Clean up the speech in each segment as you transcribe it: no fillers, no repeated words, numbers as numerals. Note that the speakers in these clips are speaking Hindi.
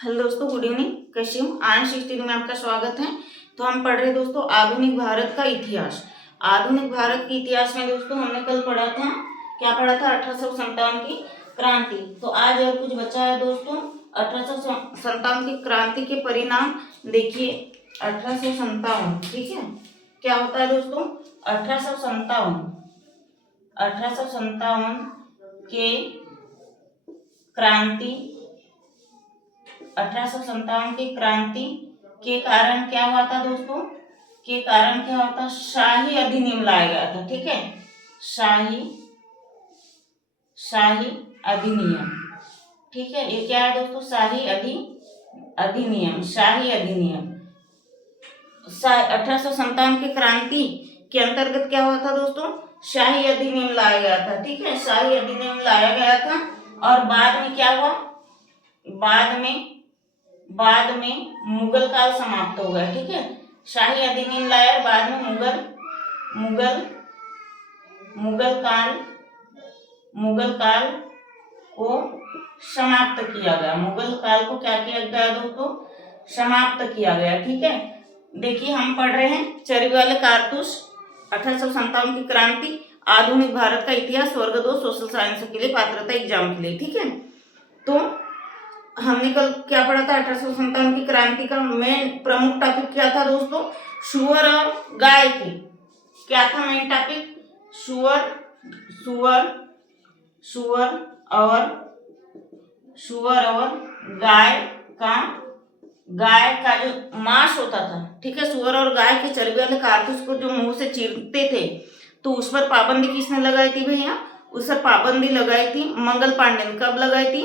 हेलो दोस्तों, गुड इवनिंग। कैसे हो? आंश स्टडी में आपका स्वागत है। तो हम पढ़ रहे दोस्तों आधुनिक भारत का इतिहास। आधुनिक भारत के इतिहास में दोस्तों हमने कल पढ़ा था, क्या पढ़ा था? 1857 की क्रांति। तो आज और कुछ बचा है दोस्तों। 1857 की क्रांति के परिणाम देखिए। 1857, ठीक है, क्या होता है दोस्तों? 1857 के क्रांति 1857 की क्रांति के कारण क्या हुआ था दोस्तों? के कारण क्या होता? शाही अधिनियम लाया गया था, ठीक है। शाही अधिनियम, ठीक है। ये क्या है दोस्तों? अधिनियम, शाही अधिनियम। 1857 की क्रांति के अंतर्गत क्या हुआ था दोस्तों? शाही अधिनियम लाया गया था, ठीक है। शाही अधिनियम लाया गया था और बाद में क्या हुआ? बाद में मुगल काल समाप्त हो गया, ठीक है। शाही अधिनियम लाया और बाद में मुगल काल को समाप्त किया गया। मुगल काल को क्या किया गया दोस्तों? समाप्त किया गया, ठीक है। देखिए हम पढ़ रहे हैं चरबी वाले कारतूस, 1857 की क्रांति, आधुनिक भारत का इतिहास, वर्ग 2 सोशल साइंस के लिए पात्रता एग्जाम के लिए, ठीक है। तो हमने कल क्या पढ़ा था? 1857 की क्रांति का मेन प्रमुख टॉपिक क्या था दोस्तों? सुअर और गाय की। क्या था मेन टॉपिक? सुअर और गाय का जो मांस होता था, ठीक है। सुअर और गाय के चर्बी वाले कारतूस को जो मुंह से चीरते थे, तो उस पर पाबंदी किसने लगाई थी भैया? उस पर पाबंदी लगाई थी मंगल पांडे ने। कब लगाई थी?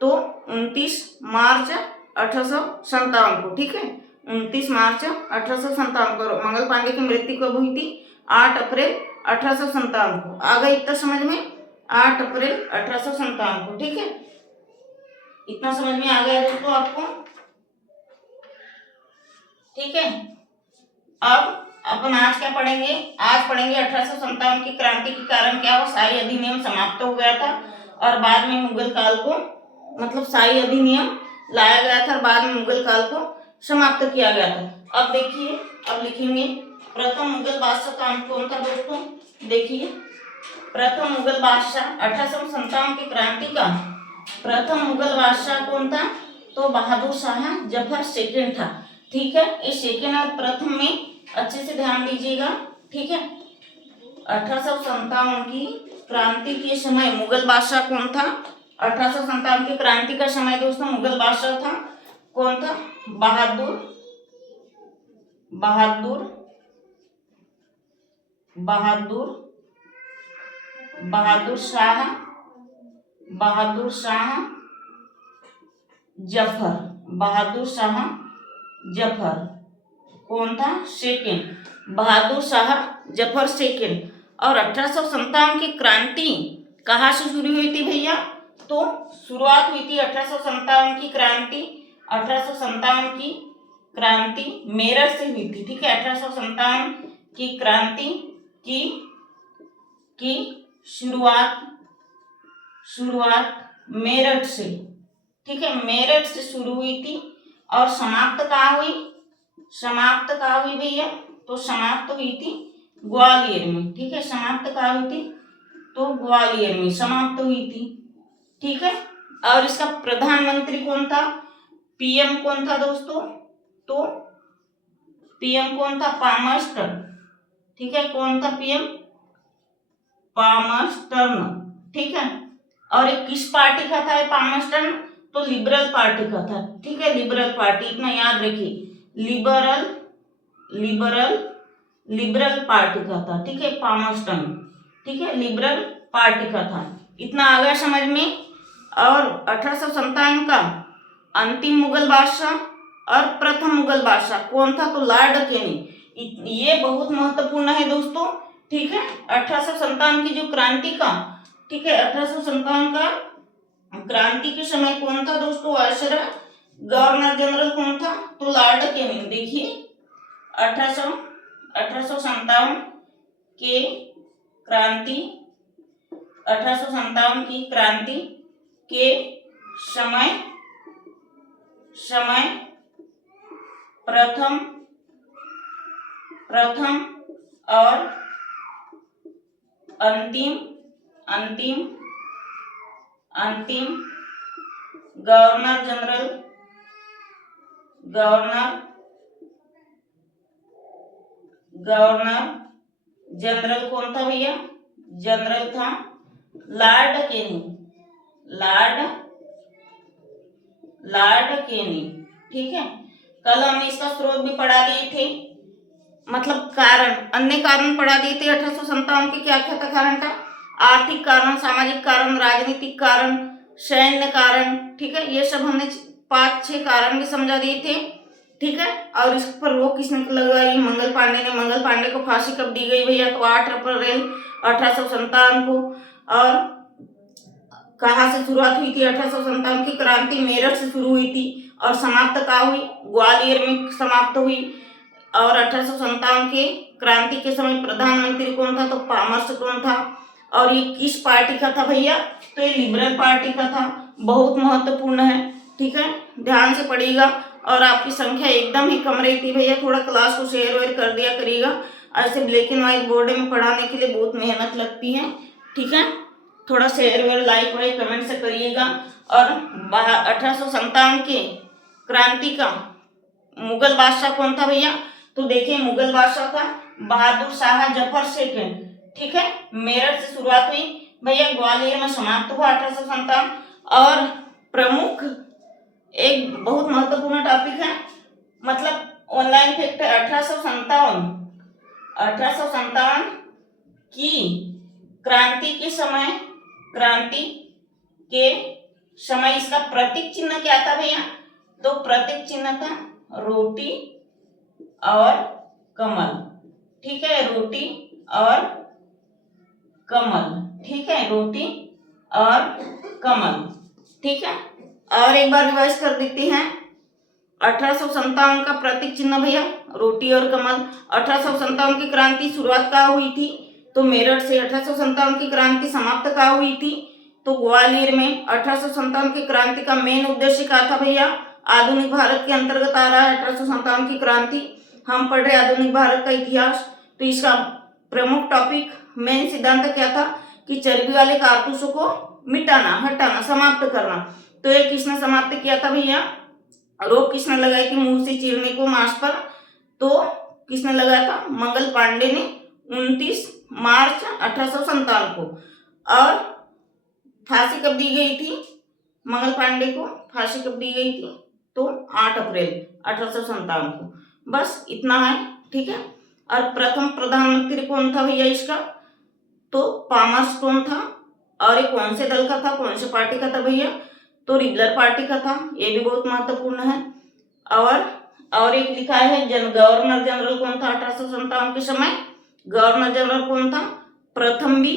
तो 29 मार्च 1857 को, ठीक है। 29 मार्च 1857 को मंगल पांडे की मृत्यु कब हुई थी? 8 अप्रैल 1857 को। आ गई इतना समझ में? 8 अप्रैल 1857 को, ठीक है। इतना समझ में आ गया दोस्तों आपको, ठीक है। अब अपन आज क्या पढ़ेंगे? आज पढ़ेंगे 1857 की क्रांति के कारण क्या हो? शाही अधिनियम समाप्त हो गया था और बाद में मुगल काल को, मतलब शाही अधिनियम लाया गया था और बाद में मुगल काल को समाप्त किया गया था। अब देखिए, अब लिखेंगे प्रथम मुगल बादशाह का नाम कौन था दोस्तों? देखिए प्रथम मुगल बादशाह 1857 की क्रांति का प्रथम मुगल बादशाह कौन था? तो बहादुर शाह जफर सेकंड था, ठीक है। इस सेकंड और प्रथम में अच्छे से ध्यान दीजिएगा, ठीक है। 1857 की क्रांति के समय मुगल बादशाह कौन था? 1857 की क्रांति का समय दोस्तों मुगल बादशाह था, कौन था? बहादुर शाह जफर कौन था? Second, Bahadur Shah Zafar second. और 1857 की क्रांति कहाँ से शुरू हुई थी भैया? तो शुरुआत हुई थी 1857 की क्रांति, 1857 की क्रांति मेरठ से हुई थी, ठीक है। 1857 की क्रांति की शुरुआत मेरठ से, ठीक है, मेरठ से शुरू हुई थी और समाप्त कहाँ हुई भैया? तो समाप्त हुई थी ग्वालियर में, ठीक है। समाप्त कहाँ हुई थी? तो ग्वालियर में समाप्त हुई थी, ठीक है। और इसका प्रधानमंत्री कौन था? पीएम कौन था दोस्तों? तो पीएम कौन था? पामर्स्टन, ठीक है। कौन था पीएम? पामर्स्टन, ठीक है। और एक किस पार्टी का था पामर्स्टन? तो लिबरल पार्टी का था, ठीक है। लिबरल पार्टी, इतना याद रखिए, लिबरल पार्टी का था, ठीक है। पामर्स्टन, ठीक है, लिबरल पार्टी का था। इतना आ गया समझ में। और 1857 का अंतिम मुगल बादशाह और प्रथम मुगल बादशाह कौन था? तो लॉर्ड कैनिंग। ये बहुत महत्वपूर्ण है दोस्तों, ठीक है। 1857 की जो क्रांति का, ठीक है, 1857 का क्रांति के समय कौन था दोस्तों? वायसराय, गवर्नर जनरल कौन था? तो लॉर्ड कैनिंग। देखिए 1857 के क्रांति 1857 की क्रांति के समय समय प्रथम और अंतिम गवर्नर जनरल कौन था भैया? जनरल था लॉर्ड केनी। ठीक है, कल हमने इसका स्रोत भी पढ़ा दिए थे, मतलब कारण, अन्य कारण पढ़ा दिए थे 1857 के। क्या क्या था कारण था? आर्थिक कारण, सामाजिक कारण, राजनीतिक कारण, सैन्य कारण। ठीक है, ये सब हमने 5-6 कारण भी समझा दिए थे। ठीक है, और इस पर रोक किसने लगाई? मंगल पांडे ने। मंगल पांडे को फांसी कब दी गई भैया? तो 8 अप्रैल 1857 को। और कहाँ से शुरुआत हुई थी 1857 की क्रांति? मेरठ से शुरू हुई थी और समाप्त कहाँ हुई? ग्वालियर में समाप्त हुई। और 1857 के क्रांति के समय प्रधानमंत्री कौन था? तो पामरस्टोन था। और ये किस पार्टी का था भैया? तो ये लिबरल पार्टी का था। बहुत महत्वपूर्ण है। ठीक है, ध्यान से पढ़िएगा। और आपकी संख्या एकदम ही कम रही थी भैया, थोड़ा क्लास को शेयर वेयर कर दिया करिएगा। ऐसे ब्लैक एंड व्हाइट बोर्ड में पढ़ाने के लिए बहुत मेहनत लगती है। ठीक है, थोड़ा शेयर वेयर, लाइक वाइक, कमेंट से करिएगा। और 1857 के क्रांति का मुगल बादशाह कौन था भैया? तो देखिए, मुगल बादशाह था बहादुर शाह जफर सेकंड। ठीक है, मेरठ से शुरुआत हुई भैया, ग्वालियर में समाप्त हुआ 1857। और प्रमुख, एक बहुत महत्वपूर्ण टॉपिक है, मतलब ऑनलाइन फैक्ट है, 1857 की क्रांति के समय इसका प्रतीक चिन्ह क्या था भैया? तो प्रतीक चिन्ह था रोटी और कमल। ठीक है, रोटी और कमल। ठीक है, रोटी और कमल। ठीक है, और एक बार रिवाइज कर देते हैं। 1857 का प्रतीक चिन्ह भैया रोटी और कमल। 1857 की क्रांति शुरुआत कहाँ हुई थी? तो मेरठ से। 1857 की क्रांति समाप्त कहाँ हुई थी? तो ग्वालियर में। 1857 की क्रांति का मेन उद्देश्य क्या था भैया? आधुनिक भारत के अंतर्गत आ रहा है 1857 की क्रांति। हम पढ़ रहे आधुनिक भारत का इतिहास, तो इसका प्रमुख टॉपिक, मेन सिद्धांत क्या था? कि चर्बी वाले कारतूसों को मिटाना, हटाना, समाप्त करना। तो ये किसने समाप्त किया था भैया? रोक किसने लगाई थी मुंह से चीरने को मांस पर? तो किसने लगाया था? मंगल पांडे ने 29 मार्च 1857 को। और फांसी कब दी गई थी मंगल पांडे को? फांसी कब दी गई थी? तो 8 अप्रैल 1857 को। बस इतना है। ठीक है, और प्रथम प्रधानमंत्री कौन था भैया इसका? तो पामरस्टोन था। और ये कौन से दल का था, कौन से पार्टी का था भैया? तो लिबरल पार्टी का था। ये भी बहुत महत्वपूर्ण है। और एक लिखा है गवर्नर जनरल कौन था 1857 के समय? गवर्नर जनरल कौन था? प्रथम भी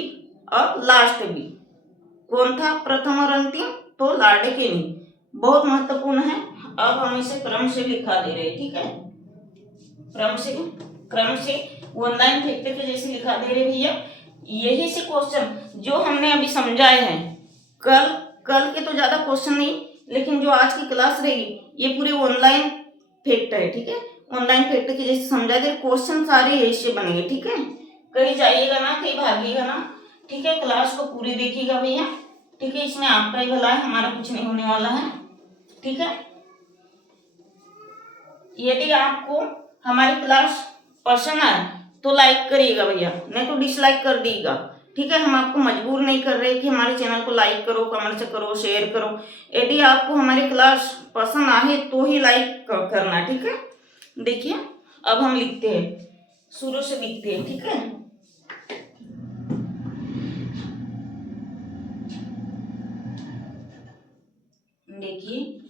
और लास्ट भी। कौन था प्रथम और अंतिम? तो लॉर्ड केनी। बहुत महत्वपूर्ण है। अब हम इसे क्रम से लिखा दे रहे हैं। ठीक है, क्रम से ऑनलाइन फैक्टर के जैसे लिखा दे रहे भैया। यही से क्वेश्चन जो हमने अभी समझाए हैं, कल के तो ज्यादा क्वेश्चन नहीं, लेकिन जो आज की क्लास रहेगी ये पूरे ऑनलाइन फैक्ट है। ठीक है, ऑनलाइन फैक्ट के जैसे समझा दे, क्वेश्चन सारे यही से बनेंगे। ठीक है, कहीं जाइएगा ना, कहीं भागिएगा ना। ठीक है, क्लास को पूरी देखिएगा भैया। ठीक है, इसमें आपका ही भला है, हमारा कुछ नहीं होने वाला है। ठीक है, यदि आपको हमारी क्लास पसंद आए तो लाइक करिएगा भैया, नहीं तो डिसलाइक कर दीजिएगा। ठीक है, हम आपको मजबूर नहीं कर रहे कि हमारे चैनल को लाइक करो, कमेंट करो, शेयर करो। यदि आपको हमारी क्लास पसंद आए तो ही लाइक करना। ठीक है, देखिए अब हम लिखते हैं, शुरू से लिखते हैं। ठीक है, देखिए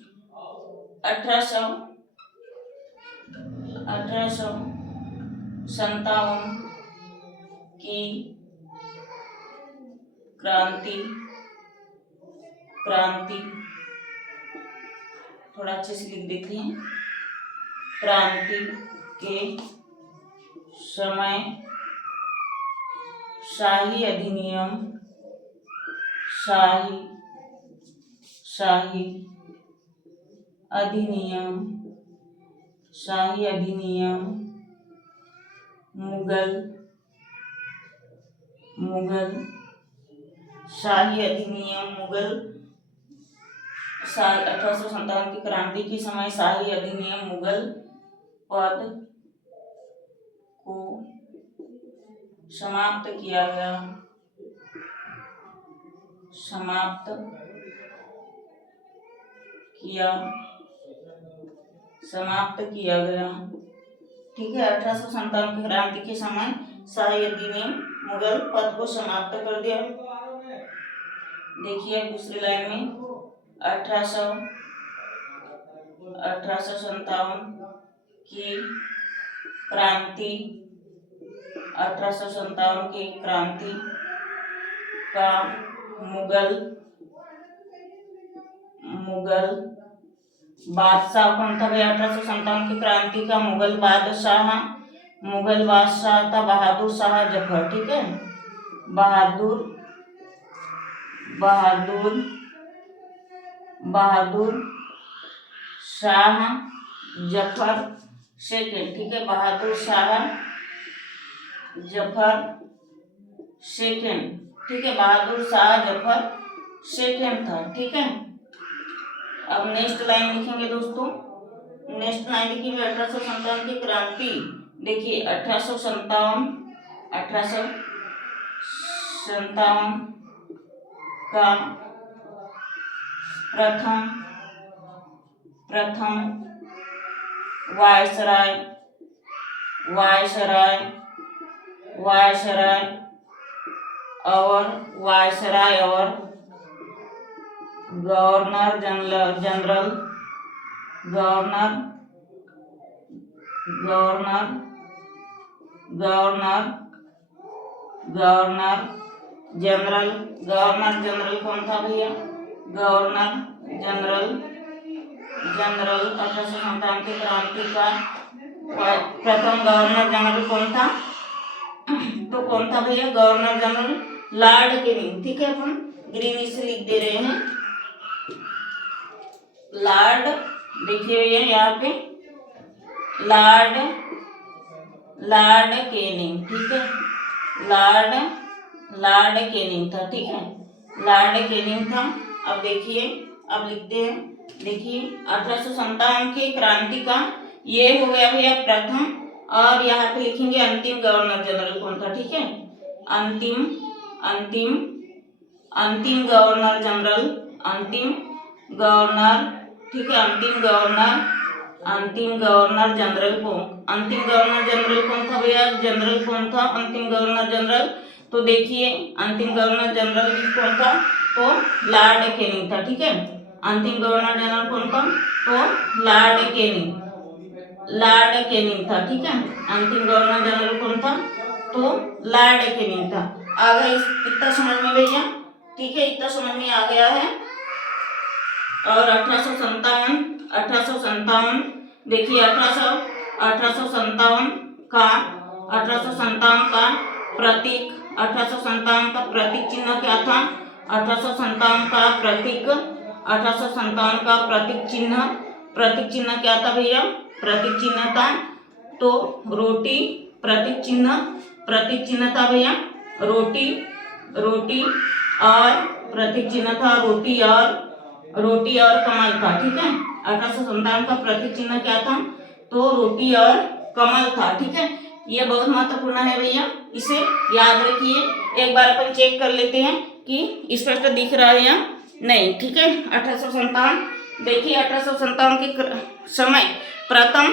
1857 की क्रांति थोड़ा अच्छे से लिख देते हैं। क्रांति के समय शाही अधिनियम, शाही अधिनियम, मुगल शाही अधिनियम, 1857 की क्रांति के समय शाही अधिनियम मुगल पद को समाप्त किया गया, ठीक है। 1857 की क्रांति के समय शाही अधिनियम मुगल पद को समाप्त कर दिया। देखिए दूसरी लाइन में 1857 की क्रांति, 1857 की क्रांति का मुगल बादशाह कौन था भैया? 1857 की क्रांति का मुगल बादशाह था बहादुर शाह जफर, ठीक है। बहादुर शाह जफर सेकंड, ठीक है। बहादुर शाह जफर सेकंड, ठीक है। बहादुर शाह जफर सेकंड था, ठीक है। अब नेक्स्ट लाइन लिखेंगे दोस्तों, नेक्स्ट लाइन लिखेंगे 1857 की क्रांति। देखिए 1857 का प्रथम वायसराय और गवर्नर जनरल कौन था भैया? गवर्नर जनरल 1857 की क्रांति का प्रथम गवर्नर जनरल कौन था? तो कौन था भैया? गवर्नर जनरल लॉर्ड कैनिंग, ठीक है। अपन ग्रीन से लिख दे रहे हैं लॉर्ड, देखिए भैया यहाँ पे लॉर्ड कैनिंग, ठीक है। लॉर्ड कैनिंग था, ठीक है। लॉर्ड कैनिंग था। अब देखिए, अब लिखते हैं, देखिए 1857 की क्रांति का ये हो गया भैया प्रथम, और यहाँ पे लिखेंगे अंतिम गवर्नर जनरल कौन था, ठीक है। अंतिम गवर्नर जनरल, ठीक है। अंतिम गवर्नर जनरल कौन था भैया? जनरल कौन था अंतिम गवर्नर जनरल? तो देखिए अंतिम गवर्नर जनरल कौन था? तो लॉर्ड कैनिंग था, ठीक है। अंतिम गवर्नर जनरल कौन था? तो लॉर्ड कैनिंग था, ठीक है। अंतिम गवर्नर जनरल कौन था? तो लॉर्ड कैनिंग था। आ गया इतना समझ में भैया, ठीक है। इतना समझ में आ गया है। और 1857 देखिए 1857 का प्रतीक, 1857 का प्रतीक चिन्ह क्या था? 1857 का प्रतीक चिन्ह क्या था भैया? प्रतीक चिन्ह था तो रोटी, प्रतीक चिन्ह था भैया रोटी, और प्रतीक चिन्ह था रोटी और कमल था, ठीक है। 1857 का प्रतीक चिन्ह क्या था? तो रोटी और कमल था, ठीक है। ये बहुत महत्वपूर्ण है भैया, इसे याद रखिए। एक बार अपन चेक कर लेते हैं कि स्पष्ट दिख रहा है या नहीं, ठीक है। 1857 देखिए 1857 के समय प्रथम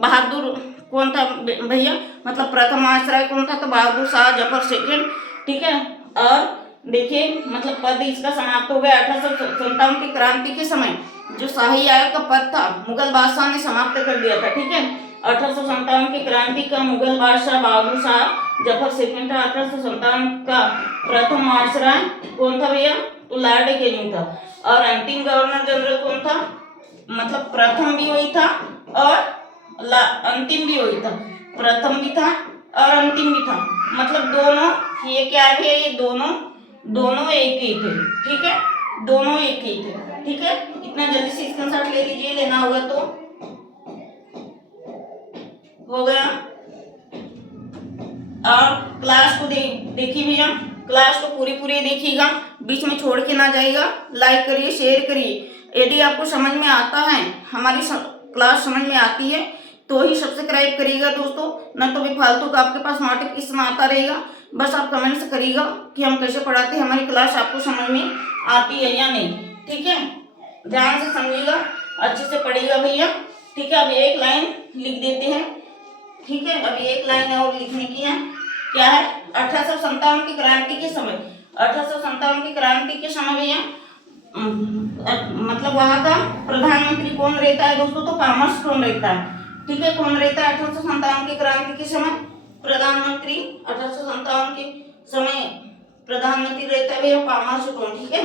बहादुर कौन था भैया? मतलब प्रथम आश्रय कौन था? तो बहादुर शाह जफर सेकंड, ठीक है। और देखिए मतलब पद इसका समाप्त हो गया 1857 की क्रांति के समय। जो शाही आयोग का पद था मुगल बादशाह ने समाप्त कर दिया था, ठीक है। 1857 की क्रांति का मुगल बादशाह बहादुर शाह जफर सेकंड था। 1857 का प्रथम आश्रय कौन था भैया? तो लॉर्ड कैनिंग था। और अंतिम गवर्नर जनरल कौन था? मतलब प्रथम भी वही था और अंतिम भी वही था। प्रथम भी था और अंतिम भी था, मतलब दोनों ये क्या है? ये दोनों एक ही थे, ठीक है। दोनों एक ही थे। ठीक है, इतना जल्दी से स्क्रीनशॉट ले लीजिए, लेना होगा तो। हो गया। और क्लास को देखिए भैया, क्लास को पूरी पूरी देखिएगा, बीच में छोड़ के ना जाइएगा। लाइक करिए, शेयर करिए। यदि आपको समझ में आता है, हमारी क्लास समझ में आती है, तो ही सब्सक्राइब करिएगा दोस्तों, न तो बेफालतू का आपके पास नोटिफिकेशन आता रहेगा। बस आप कमेंट्स करिएगा कि हम कैसे पढ़ाते हैं, हमारी क्लास आपको समझ में आती है या नहीं। ठीक है, ध्यान से समझिएगा, अच्छे से पढ़िएगा भैया। ठीक है, अब एक लाइन लिख देते हैं। ठीक है, अभी एक लाइन और लिखने की है। क्या है? 1857 की क्रांति के समय, 1857 की क्रांति के समय भैया मतलब वहां का प्रधानमंत्री कौन रहता है दोस्तों? तो कॉमर्स कौन रहता है? ठीक है, कौन रहता है 1857 की क्रांति के समय? प्रधानमंत्री 1857 के समय प्रधानमंत्री रहता है भैया कॉमर्स कौन? ठीक है,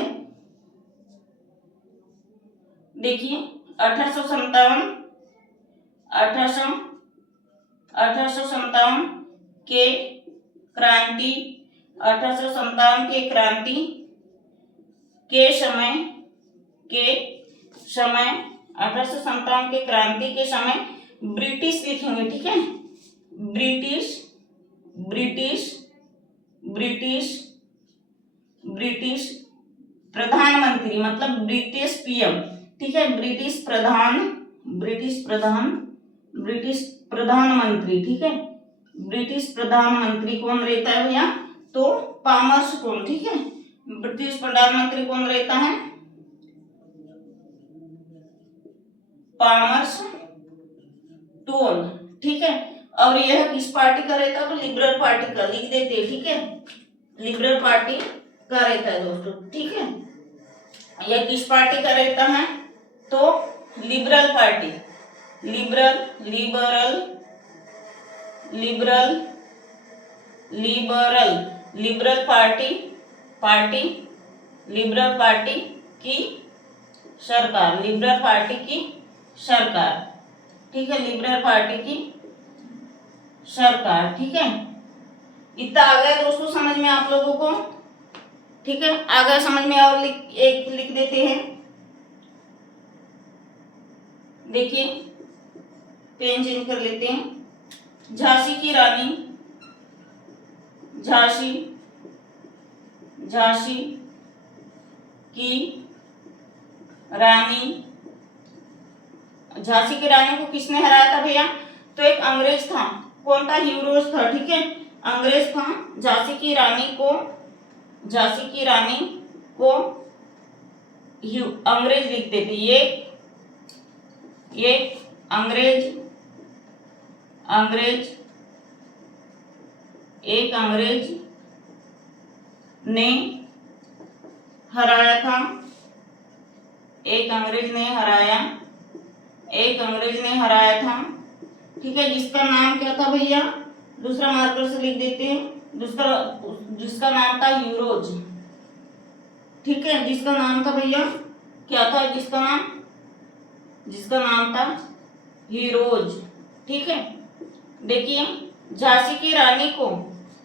देखिए 1857 1857 के क्रांति, 1857 के क्रांति के समय 1857 के क्रांति के समय ब्रिटिश लिखेंगे। ठीक है, ब्रिटिश प्रधानमंत्री मतलब ब्रिटिश पीएम। ठीक है, ब्रिटिश प्रधानमंत्री। ठीक है, ब्रिटिश प्रधानमंत्री कौन रहता है भैया? तो कॉमर्स कौन? ठीक है, ब्रिटिश प्रधानमंत्री कौन रहता है? Commerce tone. ठीक है, और यह किस पार्टी का रहता है? तो लिबरल पार्टी का, लिख देते हैं। ठीक है, लिबरल पार्टी का रहता है दोस्तों। ठीक है, यह किस पार्टी का रहता है? तो लिबरल पार्टी, लिबरल पार्टी की सरकार, लिबरल पार्टी की सरकार। ठीक है, लिबरल पार्टी की सरकार। ठीक है, इतना आ गया दोस्तों समझ में आप लोगों को? ठीक है, आ गया समझ में? और एक लिख देते हैं। देखिए, पेन चेंज कर लेते हैं। झांसी की रानी, झांसी की रानी को किसने हराया था भैया? तो एक अंग्रेज था। कौन था? ह्यूरोज था। ठीक है, अंग्रेज था। झांसी की रानी को अंग्रेज लिखते थे। ये अंग्रेज ने हराया था। एक अंग्रेज ने हराया था। ठीक है, जिसका नाम क्या था भैया? दूसरा मार्कर से लिख देते हैं। जिसका नाम था ह्यूरोज। ठीक है, जिसका नाम था भैया, क्या था जिसका नाम था हीरोज। ठीक है, देखिए, झांसी की रानी को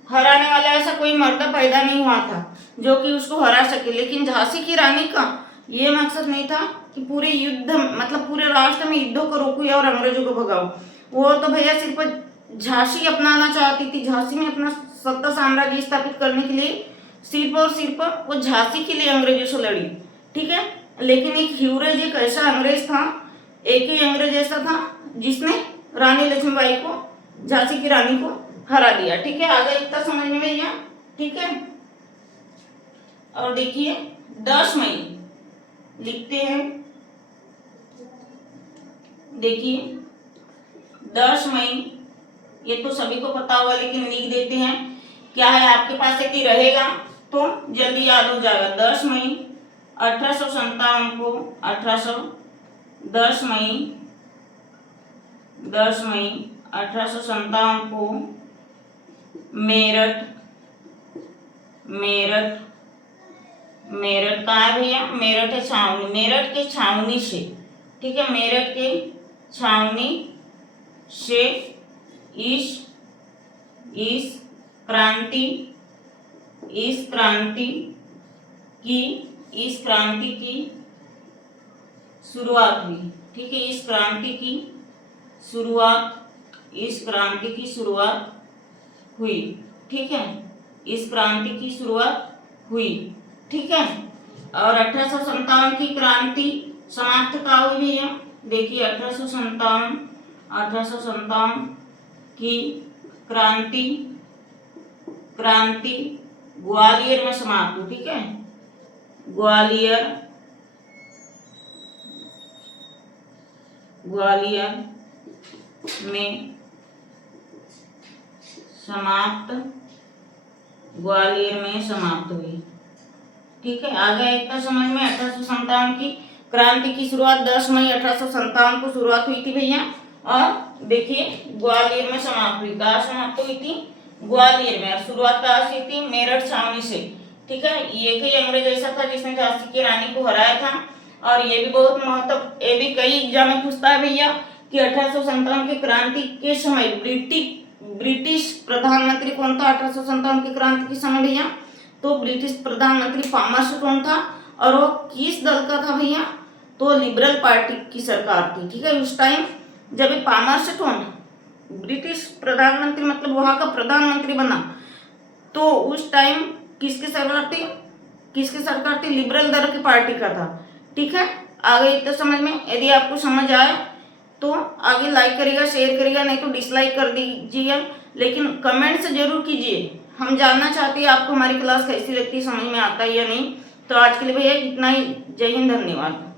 हराने वाला ऐसा कोई मर्द पैदा नहीं हुआ था जो कि उसको हरा सके। लेकिन झांसी की रानी का ये मकसद नहीं था कि पूरे युद्ध मतलब पूरे राष्ट्र में युद्धों को रोकूं और अंग्रेजों को भगाओ। वो तो भैया सिर्फ झांसी अपनाना चाहती थी, झांसी में अपना सत्ता साम्राज्य स्थापित करने के लिए सिर्फ वो झांसी के लिए अंग्रेजों से लड़ी। ठीक है, लेकिन एक ह्यूरोज एक ऐसा अंग्रेज था, एक ही अंग्रेज ऐसा था जिसने रानी लक्ष्मीबाई को, झांसी की रानी को हरा दिया। ठीक है, आगे इतना समझ में भैया? ठीक है, और देखिए 10 मई लिखते हैं। देखिए 10 मई, ये तो सभी को पता होगा लेकिन लिख देते हैं। क्या है आपके पास? यदि रहेगा तो जल्दी याद हो जाएगा। 10 मई 1857 को 10 मई 1857 को मेरठ कहाँ है भैया? मेरठ है छावनी, मेरठ के छावनी से। ठीक है, मेरठ के छावनी से इस क्रांति की इस क्रांति की शुरुआत हुई। ठीक है, इस क्रांति की शुरुआत हुई। ठीक है, इस क्रांति की शुरुआत हुई। ठीक है, और 1857 की क्रांति समाप्त कहाँ हुई भैया? देखिए 1857 की क्रांति ग्वालियर में समाप्त हुई। ठीक है, ग्वालियर में समाप्त हुई। ठीक है, आ गया इतना समझ में। 1857 की क्रांति की शुरुआत 10 मई 1857 को शुरुआत हुई थी भैया, और देखिए ग्वालियर में समाप्त हुई। कहाँ समाप्त हुई थी? ग्वालियर में। और शुरुआत कहाँ से थी? मेरठ छावनी से। ठीक है, ये कोई अंग्रेज ऐसा था जिसने झांसी की रानी को हराया था। और ये भी बहुत महत्व, ये भी कई एग्जाम में पूछता है भैया कि 1857 की क्रांति के समय ब्रिटिश प्रधानमंत्री कौन था? 1857 की क्रांति के समय भैया, तो ब्रिटिश प्रधानमंत्री पामरस्टोन था। और वो किस दल का था भैया? तो लिबरल पार्टी की सरकार थी। ठीक है, उस टाइम जब पामरस्टोन ब्रिटिश प्रधानमंत्री मतलब वहां का प्रधानमंत्री बना, तो उस टाइम किसकी सरकार थी? लिबरल दल की पार्टी का था। ठीक है, आगे इतना समझ में। यदि आपको समझ आए तो आगे लाइक करिएगा, शेयर करिएगा, नहीं तो डिसलाइक कर दीजिए, लेकिन कमेंट्स जरूर कीजिए। हम जानना चाहते हैं आपको हमारी क्लास कैसी लगती है, समझ में आता है या नहीं। तो आज के लिए भैया इतना ही। जय हिंद, धन्यवाद।